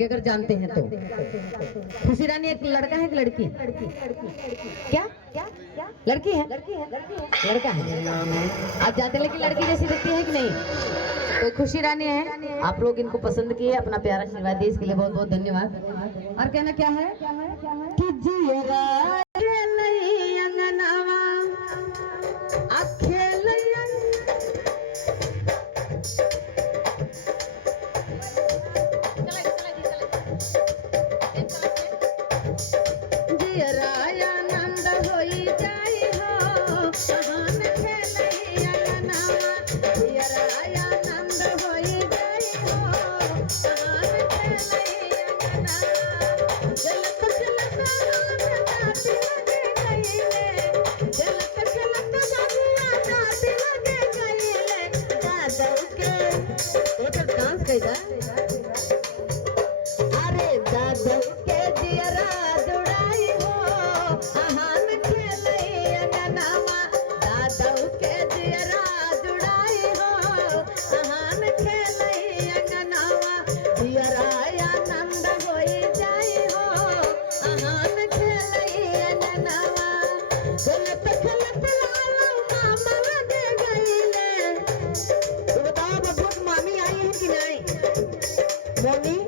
आगे अगर जानते हैं तो। खुशी रानी एक लड़का है, एक लड़की? क्या लड़की है? लड़का है। आप जानते हैं, लेकिन लड़की जैसी दिखती है कि नहीं? तो खुशी रानी है। आप लोग इनको पसंद किए, अपना प्यारा आशीर्वाद दिए, इसके लिए बहुत बहुत धन्यवाद। और कहना क्या है कि जियरा अरे दादू के जियरा जुड़ाई हो, आहान खेलई अंगनावा। दादू के जियरा जुड़ाई हो, आहान खेलई अंगनावा। जियरा आनंद होई जाई हो, आहान खेलई अंगनावा। खेलत खेलत लालो मामा दे गईले। तो बताओ बबुआ की मामी आई है कि नहीं? मम्मी